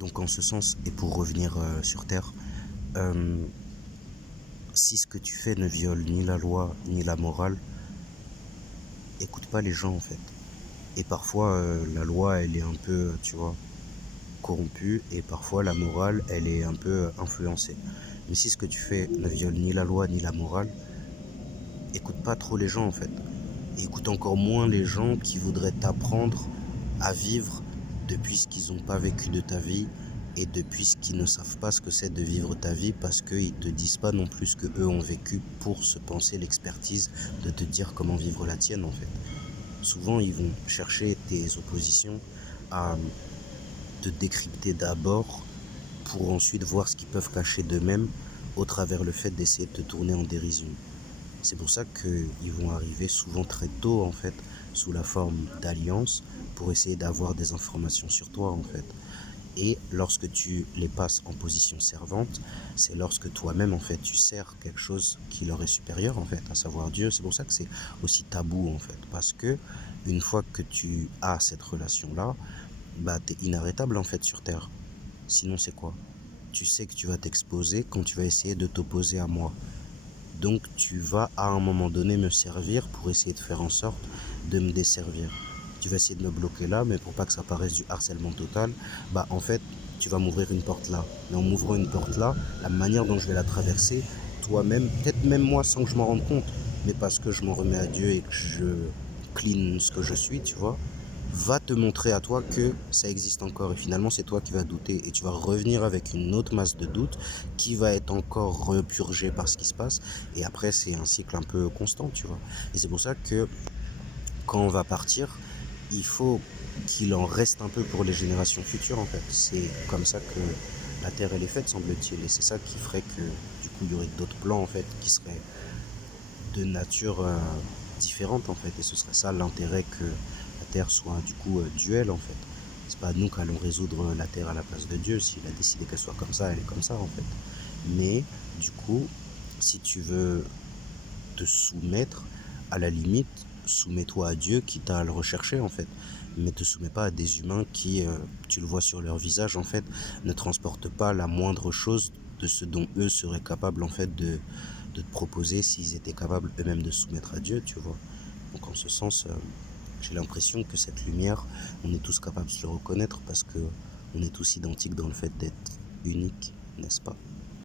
Donc en ce sens, et pour revenir sur Terre, euh, si ce que tu fais ne viole ni la loi ni la morale, écoute pas les gens en fait. Et parfois la loi elle est un peu, tu vois, corrompue, et parfois la morale elle est un peu influencée. Mais si ce que tu fais ne viole ni la loi ni la morale, écoute pas trop les gens en fait. Et écoute encore moins les gens qui voudraient t'apprendre à vivre depuis ce qu'ils n'ont pas vécu de ta vie, et depuis ce qu'ils ne savent pas ce que c'est de vivre ta vie, parce qu'ils te disent pas non plus ce que eux ont vécu pour se penser l'expertise de te dire comment vivre la tienne en fait. Souvent ils vont chercher tes oppositions à te décrypter d'abord pour ensuite voir ce qu'ils peuvent cacher d'eux-mêmes au travers le fait d'essayer de te tourner en dérision. C'est pour ça qu'ils vont arriver souvent très tôt en fait, sous la forme d'alliances, pour essayer d'avoir des informations sur toi en fait. Et lorsque tu les passes en position servante, c'est lorsque toi-même en fait tu sers quelque chose qui leur est supérieur en fait, à savoir Dieu. C'est pour ça que c'est aussi tabou en fait, parce que une fois que tu as cette relation là, bah t'es inarrêtable en fait sur terre. Sinon c'est quoi? Tu sais que tu vas t'exposer quand tu vas essayer de t'opposer à moi. Donc tu vas à un moment donné me servir pour essayer de faire en sorte de me desservir. Tu vas essayer de me bloquer là, mais pour pas que ça paraisse du harcèlement total, bah en fait tu vas m'ouvrir une porte là. Mais en m'ouvrant une porte là, la manière dont je vais la traverser, toi-même, peut-être même moi sans que je m'en rende compte, mais parce que je m'en remets à Dieu et que je clean ce que je suis, tu vois, va te montrer à toi que ça existe encore, et finalement c'est toi qui vas douter, et tu vas revenir avec une autre masse de doute qui va être encore repurgée par ce qui se passe, et après c'est un cycle un peu constant, tu vois. Et c'est pour ça que quand on va partir, il faut qu'il en reste un peu pour les générations futures en fait. C'est comme ça que la Terre elle est faite, semble-t-il, et c'est ça qui ferait que du coup il y aurait d'autres plans en fait qui seraient de nature différente en fait, et ce serait ça l'intérêt, que la Terre soit du coup duel en fait. C'est pas nous qui allons résoudre la Terre à la place de Dieu. S'il a décidé qu'elle soit comme ça, elle est comme ça en fait. Mais du coup, si tu veux te soumettre, à la limite, soumets-toi à Dieu, quitte à le rechercher en fait. Mais te soumets pas à des humains qui, tu le vois sur leur visage en fait, ne transportent pas la moindre chose de ce dont eux seraient capables en fait de te proposer s'ils étaient capables eux-mêmes de se soumettre à Dieu, tu vois. Donc en ce sens, j'ai l'impression que cette lumière, on est tous capables de se le reconnaître, parce que on est tous identiques dans le fait d'être uniques, n'est-ce pas?